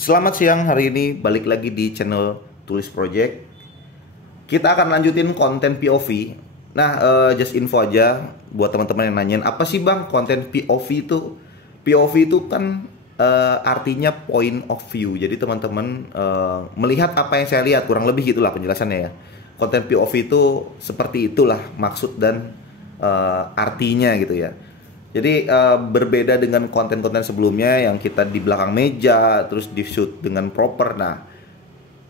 Selamat siang, hari ini balik lagi di channel Tulis Project. Kita akan lanjutin konten POV. Nah, just info aja buat teman-teman yang nanyain, apa sih bang konten POV itu? POV itu kan artinya point of view. Jadi teman-teman melihat apa yang saya lihat, kurang lebih gitulah penjelasannya ya. Konten POV itu seperti itulah maksud dan artinya gitu ya. Jadi berbeda dengan konten-konten sebelumnya yang kita di belakang meja terus di shoot dengan proper. Nah,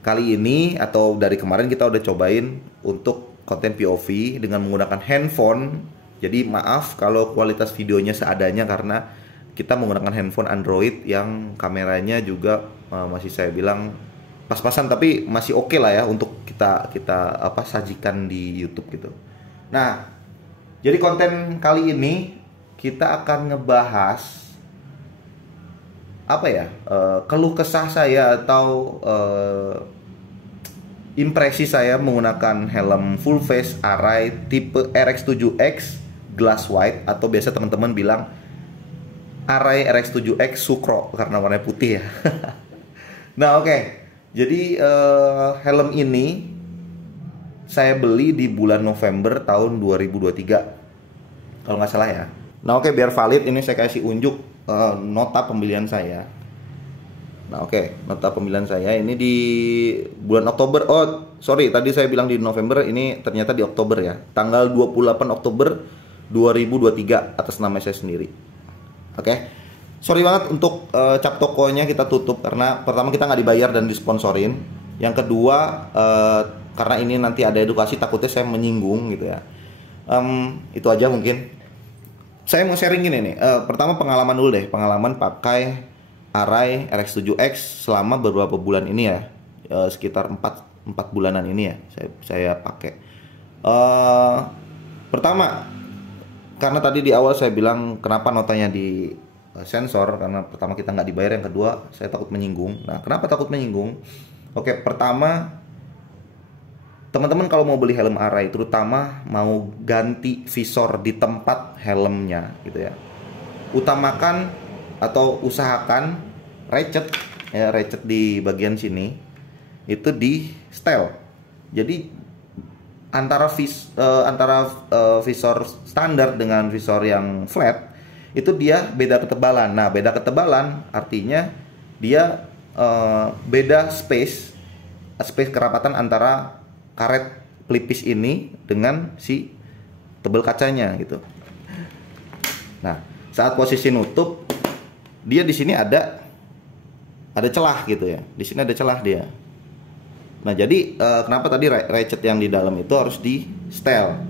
kali ini atau dari kemarin kita udah cobain untuk konten POV dengan menggunakan handphone. Jadi maaf kalau kualitas videonya seadanya karena kita menggunakan handphone Android yang kameranya juga masih saya bilang pas-pasan, tapi masih oke lah ya untuk kita sajikan di YouTube gitu. Nah, jadi konten kali ini kita akan ngebahas keluh kesah saya atau impresi saya menggunakan helm full face Arai tipe RX7X glass white, atau biasa teman-teman bilang Arai RX7X Sukro karena warnanya putih ya. Nah, oke. Jadi helm ini saya beli di bulan November tahun 2023 kalau nggak salah ya. Nah, oke, biar valid ini saya kasih unjuk nota pembelian saya. Nah, oke, nota pembelian saya ini di bulan Oktober. Oh, sorry, tadi saya bilang di November, ini ternyata di Oktober ya. Tanggal 28 Oktober 2023 atas nama saya sendiri. Oke. Sorry banget untuk cap tokonya kita tutup karena pertama kita nggak dibayar dan disponsorin. Yang kedua karena ini nanti ada edukasi, takutnya saya menyinggung gitu ya. Itu aja mungkin. Saya mau sharing gini nih, pertama pengalaman dulu deh, pengalaman pakai Arai RX7X selama beberapa bulan ini ya, sekitar 4 bulanan ini ya, saya pakai. Pertama, karena tadi di awal saya bilang kenapa notanya di sensor, karena pertama kita nggak dibayar, yang kedua saya takut menyinggung. Nah, kenapa takut menyinggung? Oke, pertama, teman-teman kalau mau beli helm Arai, terutama mau ganti visor di tempat helmnya gitu ya, utamakan atau usahakan ratchet di bagian sini itu di setel. Jadi antara visor standar dengan visor yang flat itu dia beda ketebalan. Nah, beda ketebalan artinya dia beda space kerapatan antara karet pelipis ini dengan si tebel kacanya gitu. Nah, saat posisi nutup, dia di sini ada celah gitu ya. Di sini ada celah dia. Nah, jadi kenapa tadi ratchet yang di dalam itu harus di setel?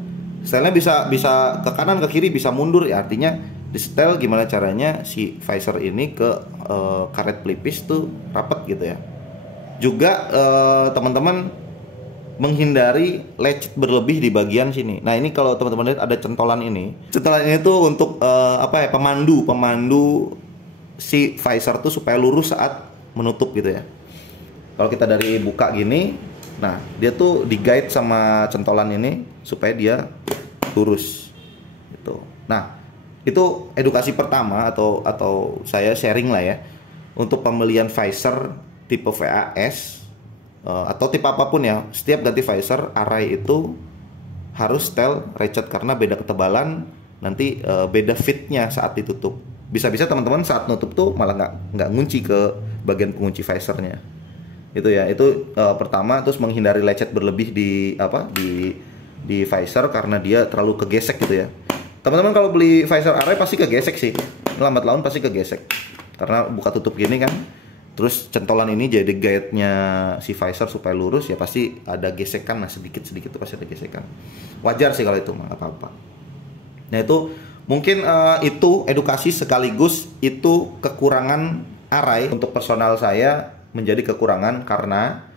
Setelnya bisa ke kanan, ke kiri, bisa mundur ya. Artinya di setel gimana caranya si visor ini ke karet pelipis tuh rapet gitu ya. Juga teman-teman menghindari latchet berlebih di bagian sini. Nah, ini kalau teman-teman lihat ada centolan ini. Centolan ini tuh untuk pemandu si visor tuh supaya lurus saat menutup gitu ya. Kalau kita dari buka gini, nah dia tuh di guide sama centolan ini supaya dia lurus gitu. Nah, itu edukasi pertama atau saya sharing lah ya untuk pembelian visor tipe VAS atau tipe apapun ya. Setiap ganti visor Arai itu harus setel ratchet karena beda ketebalan, nanti beda fitnya saat ditutup. Bisa-bisa teman-teman saat nutup tuh malah nggak ngunci ke bagian pengunci visornya. Itu ya, itu pertama. Terus menghindari latchet berlebih di visor karena dia terlalu kegesek gitu ya. Teman-teman kalau beli visor Arai pasti kegesek sih, lambat laun pasti kegesek karena buka tutup gini kan. Terus centolan ini jadi guide-nya si visor supaya lurus ya, pasti ada gesekan. Nah, sedikit-sedikit tuh pasti ada gesekan. Wajar sih kalau itu, nggak apa-apa. Nah, itu mungkin itu edukasi sekaligus itu kekurangan Arai untuk personal saya menjadi kekurangan karena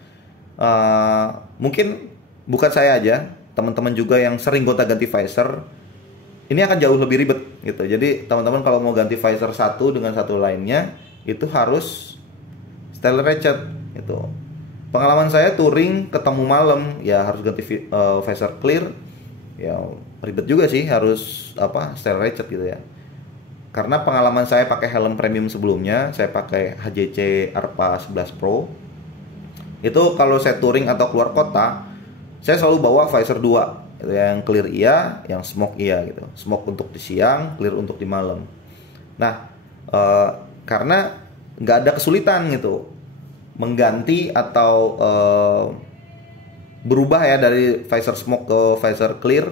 mungkin bukan saya aja, teman-teman juga yang sering gonta-ganti visor ini akan jauh lebih ribet gitu. Jadi teman-teman kalau mau ganti visor satu dengan satu lainnya itu harus setel ratchet itu. Pengalaman saya touring ketemu malam ya harus ganti visor clear ya, ribet juga sih, harus setel ratchet gitu ya. karena pengalaman saya pakai helm premium sebelumnya, saya pakai HJC Arpa 11 Pro. Itu kalau saya touring atau keluar kota, saya selalu bawa visor 2, gitu, yang clear iya, yang smoke iya gitu. Smoke untuk di siang, clear untuk di malam. Nah, karena nggak ada kesulitan gitu mengganti atau berubah ya dari visor smoke ke visor clear,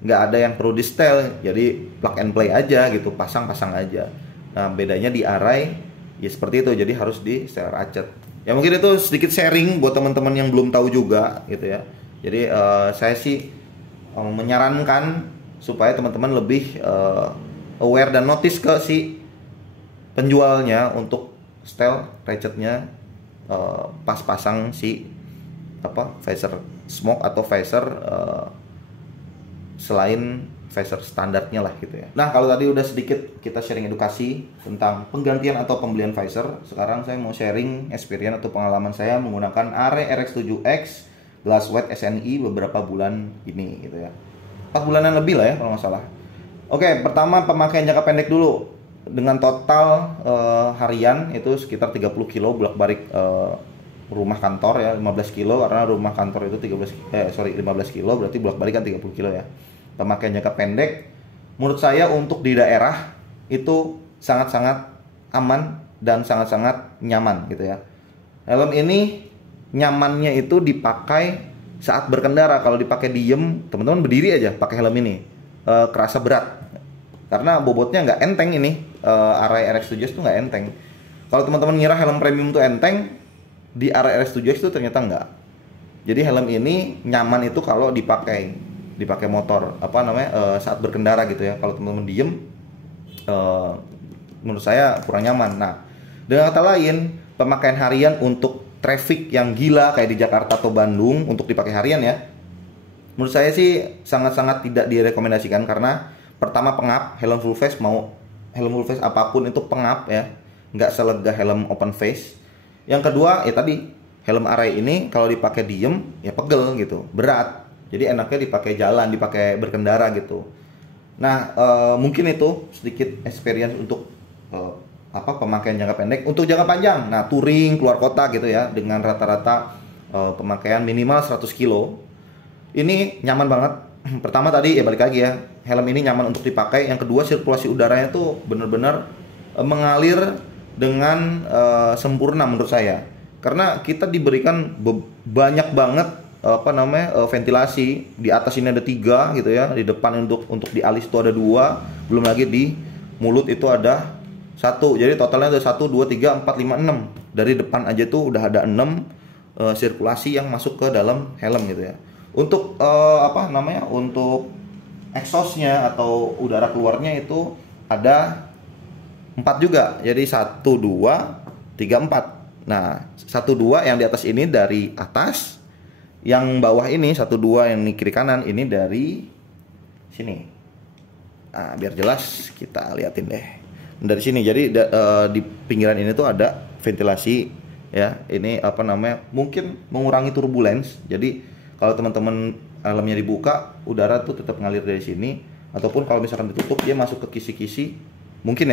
nggak ada yang perlu di setel, jadi plug and play aja gitu, pasang-pasang aja. Nah, bedanya di Arai ya seperti itu, jadi harus di setel racet. Ya mungkin itu sedikit sharing buat teman-teman yang belum tahu juga gitu ya. Jadi saya sih menyarankan supaya teman-teman lebih aware dan notice ke si penjualnya untuk setel ratchetnya pas pasang si visor smoke atau visor selain visor standarnya lah gitu ya. Nah, kalau tadi udah sedikit kita sharing edukasi tentang penggantian atau pembelian visor, sekarang saya mau sharing experience atau pengalaman saya menggunakan Arri RX7X Glass White SNI beberapa bulan ini gitu ya. 4 bulanan lebih lah ya kalau nggak salah. Oke, pertama pemakaian jangka pendek dulu. Dengan total harian itu sekitar 30 kilo bolak-balik rumah kantor ya, 15 kilo karena rumah kantor itu 15 kilo, berarti bolak-balik kan 30 kilo ya. Pemakaian jangka pendek menurut saya untuk di daerah itu sangat-sangat aman dan sangat-sangat nyaman gitu ya. Helm ini nyamannya itu dipakai saat berkendara. Kalau dipakai diem, teman-teman berdiri aja pakai helm ini kerasa berat karena bobotnya nggak enteng ini. Arri RX7X itu nggak enteng. Kalau teman-teman ngira helm premium itu enteng, di Arri RX7X itu ternyata nggak. Jadi helm ini nyaman itu kalau dipakai motor saat berkendara gitu ya. Kalau teman-teman diem, menurut saya kurang nyaman. Nah, dengan kata lain, pemakaian harian untuk traffic yang gila kayak di Jakarta atau Bandung untuk dipakai harian ya, menurut saya sih sangat-sangat tidak direkomendasikan karena pertama pengap, helm full face apapun itu pengap ya, nggak selega helm open face. Yang kedua ya tadi, helm Arri ini kalau dipakai diem ya pegel gitu, berat. Jadi enaknya dipakai jalan, dipakai berkendara gitu. Nah, mungkin itu sedikit experience untuk pemakaian jangka pendek. Untuk jangka panjang, nah touring keluar kota gitu ya, dengan rata-rata pemakaian minimal 100 kilo. Ini nyaman banget. Pertama tadi ya balik lagi ya, helm ini nyaman untuk dipakai. Yang kedua, sirkulasi udaranya tuh bener-bener mengalir dengan sempurna menurut saya. Karena kita diberikan banyak banget ventilasi. Di atas ini ada 3 gitu ya, di depan untuk di alis itu ada 2, belum lagi di mulut itu ada 1. Jadi totalnya ada 1, 2, 3, 4, 5, 6. Dari depan aja tuh udah ada 6 sirkulasi yang masuk ke dalam helm gitu ya. Untuk untuk exhaustnya atau udara keluarnya itu ada 4 juga. Jadi 1, 2, 3, 4. Nah, 1, 2 yang di atas ini dari atas, yang bawah ini 1, 2 yang di kiri kanan ini dari sini. Nah, biar jelas kita liatin deh. Dari sini. Jadi di pinggiran ini tuh ada ventilasi ya. Ini mungkin mengurangi turbulence. Jadi kalau teman-teman helmnya dibuka, udara tuh tetap ngalir dari sini, ataupun kalau misalkan ditutup dia masuk ke kisi-kisi, mungkin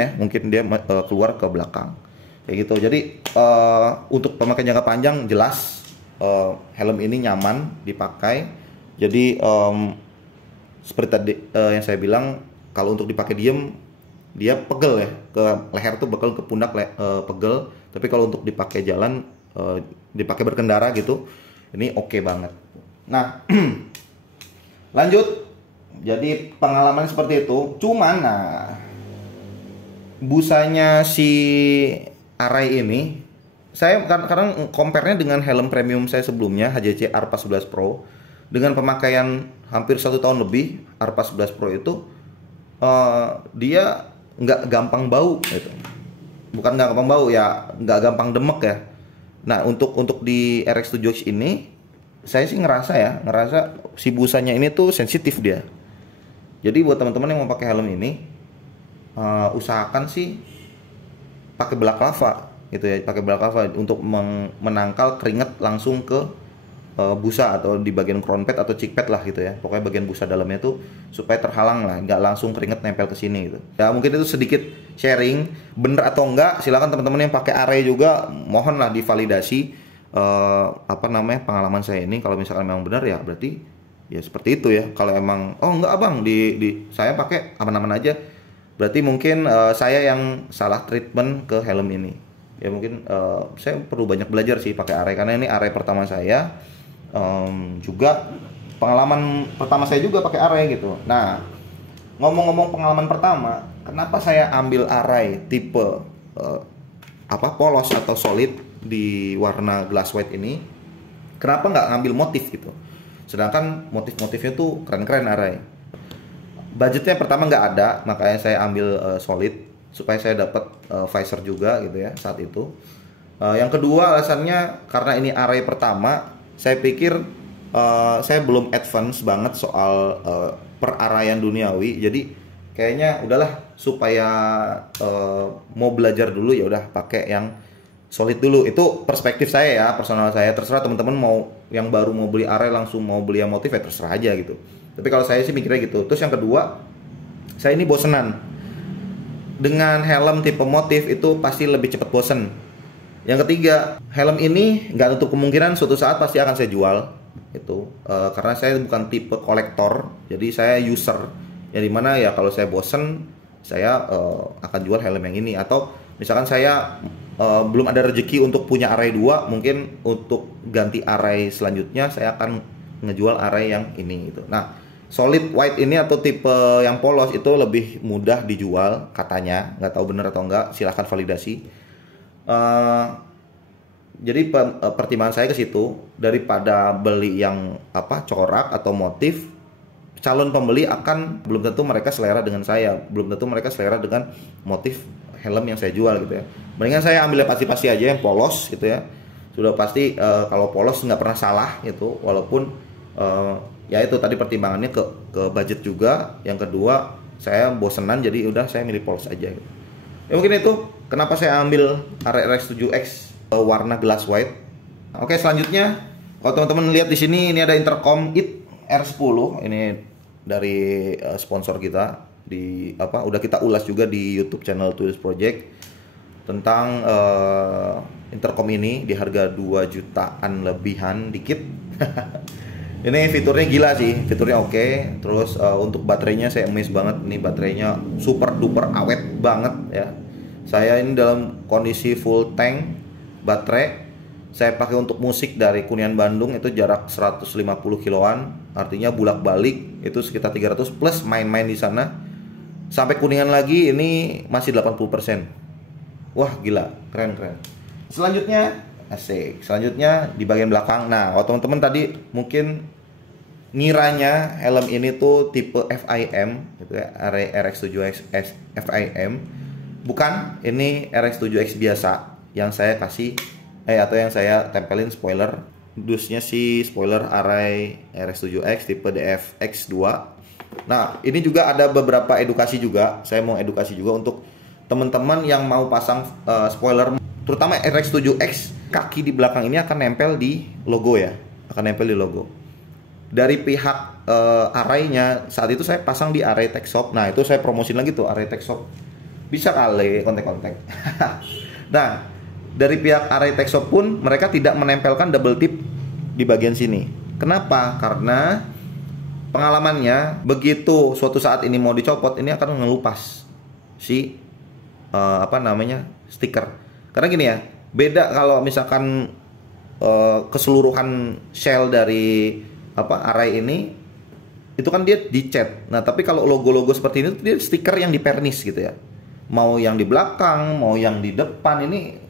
dia keluar ke belakang. Kayak gitu. Jadi untuk pemakaian jangka panjang jelas helm ini nyaman dipakai. Jadi seperti tadi yang saya bilang, kalau untuk dipakai diem dia pegel ya, ke leher tuh pegel, ke pundak pegel. Tapi kalau untuk dipakai jalan, dipakai berkendara gitu, ini oke banget. Nah, lanjut. Jadi pengalaman seperti itu. Cuman busanya si Arri ini, saya kadang compare-nya dengan helm premium saya sebelumnya, HJC Arpa 11 Pro, dengan pemakaian hampir 1 tahun lebih. Arpa 11 Pro itu dia nggak gampang bau gitu. Bukan nggak gampang bau ya, nggak gampang demek ya. Nah, untuk di RX7X ini saya sih ngerasa si busanya ini tuh sensitif dia. Jadi buat teman-teman yang mau pakai helm ini, usahakan sih pakai balaclava gitu ya, pakai balaclava untuk menangkal keringat langsung ke busa atau di bagian crown pad atau cheek pad lah gitu ya. Pokoknya bagian busa dalamnya tuh supaya terhalang lah, nggak langsung keringet nempel ke sini gitu. Ya mungkin itu sedikit sharing, bener atau enggak silakan teman-teman yang pakai array juga mohonlah divalidasi pengalaman saya ini. Kalau misalkan memang benar ya berarti ya seperti itu ya. Kalau emang oh enggak abang di saya pakai aman-aman aja, berarti mungkin saya yang salah treatment ke helm ini. Ya mungkin saya perlu banyak belajar sih pakai array, karena ini array pertama saya, juga pengalaman pertama saya juga pakai array gitu. Nah ngomong-ngomong pengalaman pertama, kenapa saya ambil array tipe polos atau solid di warna glass white ini? Kenapa nggak ngambil motif gitu? Sedangkan motif-motifnya tuh keren-keren array. Budgetnya pertama nggak ada, makanya saya ambil solid supaya saya dapat visor juga gitu ya saat itu. Yang kedua alasannya karena ini array pertama, saya pikir saya belum advance banget soal peraraian duniawi. Jadi kayaknya udahlah, supaya mau belajar dulu ya udah pakai yang solid dulu. Itu perspektif saya ya, personal saya. Terserah teman-teman mau yang baru mau beli array langsung mau beli yang motif ya terserah aja gitu. Tapi kalau saya sih mikirnya gitu. Terus yang kedua, saya ini bosenan dengan helm tipe motif, itu pasti lebih cepat bosen. Yang ketiga, helm ini nggak nutup kemungkinan suatu saat pasti akan saya jual itu, karena saya bukan tipe kolektor, jadi saya user. Yang dimana ya kalau saya bosen, saya akan jual helm yang ini. Atau misalkan saya belum ada rezeki untuk punya array 2, mungkin untuk ganti array selanjutnya saya akan ngejual array yang ini gitu. Nah solid white ini atau tipe yang polos itu lebih mudah dijual katanya, nggak tahu bener atau enggak, silahkan validasi. Jadi pertimbangan saya ke situ, daripada beli yang corak atau motif, calon pembeli akan belum tentu mereka selera dengan saya, belum tentu mereka selera dengan motif helm yang saya jual gitu ya. Mendingan saya ambil pasti-pasti aja yang polos gitu ya. Sudah pasti kalau polos nggak pernah salah gitu, walaupun ya itu tadi pertimbangannya ke budget juga. Yang kedua saya bosenan, jadi udah saya milih polos aja gitu. Ya mungkin itu kenapa saya ambil array RX7X warna glass white. Oke, selanjutnya kalau teman-teman lihat di sini, ini ada intercom IT R10, ini dari sponsor kita. Udah kita ulas juga di YouTube channel Tools Project tentang intercom ini di harga 2 jutaan lebihan dikit. Ini fiturnya gila sih, fiturnya oke. Terus untuk baterainya saya amazed banget. Ini baterainya super duper awet banget ya. Saya ini dalam kondisi full tank baterai. Saya pakai untuk musik dari Kuningan Bandung, itu jarak 150 kiloan. Artinya bolak-balik itu sekitar 300 plus main-main di sana. Sampai Kuningan lagi ini masih 80%. Wah gila, keren-keren. Selanjutnya asik. Selanjutnya di bagian belakang. Nah, kalau teman-teman tadi mungkin ngiranya helm ini tuh tipe FIM gitu ya, array RX7X FIM. Bukan, ini RX7X biasa yang saya kasih atau yang saya tempelin spoiler. Dusnya sih spoiler array RX7X tipe DFX2. Nah, ini juga ada beberapa edukasi juga. Saya mau edukasi juga untuk teman-teman yang mau pasang spoiler, terutama RX7X. Kaki di belakang ini akan nempel di logo ya, akan nempel di logo. Dari pihak arraynya saat itu saya pasang di array tech shop. Nah itu saya promosin lagi tuh array tech shop, bisa kali kontak-kontak. Nah dari pihak array tech shop pun mereka tidak menempelkan double tip di bagian sini. Kenapa? Karena pengalamannya begitu suatu saat ini mau dicopot, ini akan ngelupas si stiker. Karena gini ya, beda kalau misalkan keseluruhan shell dari array ini itu kan dia dicat. Nah tapi kalau logo-logo seperti ini dia stiker yang dipernis gitu ya. Mau yang di belakang, mau yang di depan, ini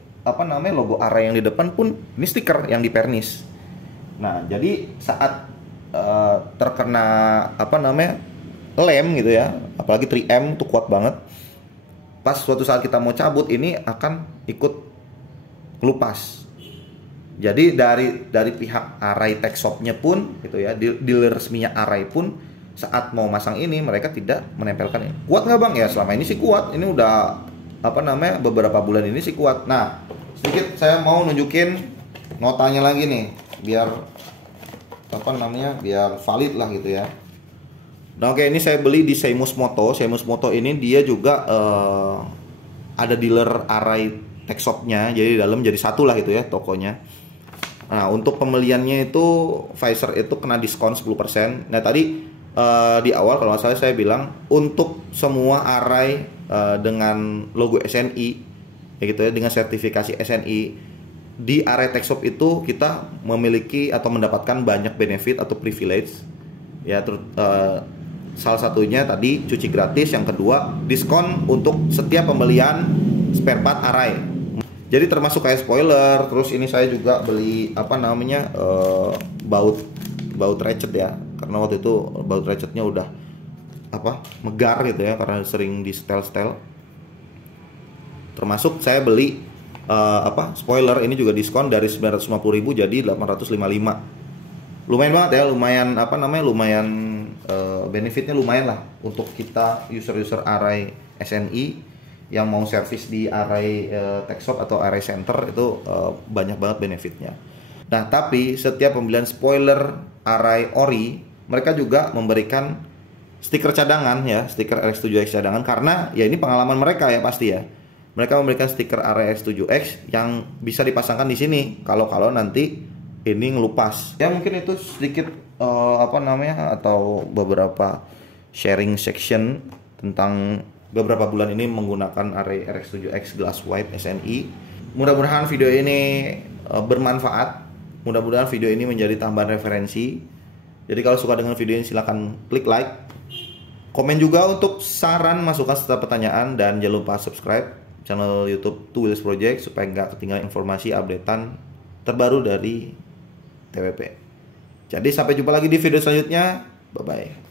logo array yang di depan pun ini stiker yang dipernis. Nah jadi saat terkena lem gitu ya, apalagi 3M itu kuat banget. Pas suatu saat kita mau cabut, ini akan ikut ngelupas. Jadi dari pihak array tech shop-nya pun gitu ya, dealer resminya array pun saat mau masang ini mereka tidak menempelkan ini. Kuat nggak bang? Ya selama ini sih kuat. Ini udah beberapa bulan ini sih kuat. Nah sedikit saya mau nunjukin notanya lagi nih, biar apa namanya, biar valid lah gitu ya. Nah oke, ini saya beli di Seimus Moto. Seimus Moto ini dia juga ada dealer array tech shopnya, jadi di dalam jadi satu lah gitu ya tokonya. Nah untuk pembeliannya itu Pfizer itu kena diskon 10%. Nah tadi di awal kalau nggak salah saya bilang untuk semua array dengan logo SNI ya gitu ya, dengan sertifikasi SNI di array tech shop itu kita memiliki atau mendapatkan banyak benefit atau privilege ya, salah satunya tadi cuci gratis, yang kedua diskon untuk setiap pembelian spare part array. Jadi termasuk kayak spoiler, terus ini saya juga beli apa namanya baut ratchet ya, karena waktu itu baut ratchetnya udah apa megar gitu ya karena sering di setel. Termasuk saya beli spoiler ini juga diskon dari 950.000 jadi 855. Lumayan banget ya, lumayan apa namanya, lumayan benefitnya lumayan lah untuk kita user array SNI yang mau servis di array tech shop atau array center itu banyak banget benefitnya. Nah tapi setiap pembelian spoiler array ori mereka juga memberikan stiker cadangan ya, stiker RX7X cadangan, karena ya ini pengalaman mereka ya pasti ya. Mereka memberikan stiker array RX7X yang bisa dipasangkan di sini kalau nanti ini ngelupas. Ya mungkin itu sedikit atau beberapa sharing section tentang beberapa bulan ini menggunakan array RX7X Glass White SNI. Mudah-mudahan video ini bermanfaat. Mudah-mudahan video ini menjadi tambahan referensi. Jadi kalau suka dengan video ini silahkan klik like. Komen juga untuk saran, masukan serta pertanyaan, dan jangan lupa subscribe channel YouTube Two Wheels Project supaya nggak ketinggalan informasi updatean terbaru dari TWP. Jadi sampai jumpa lagi di video selanjutnya. Bye bye.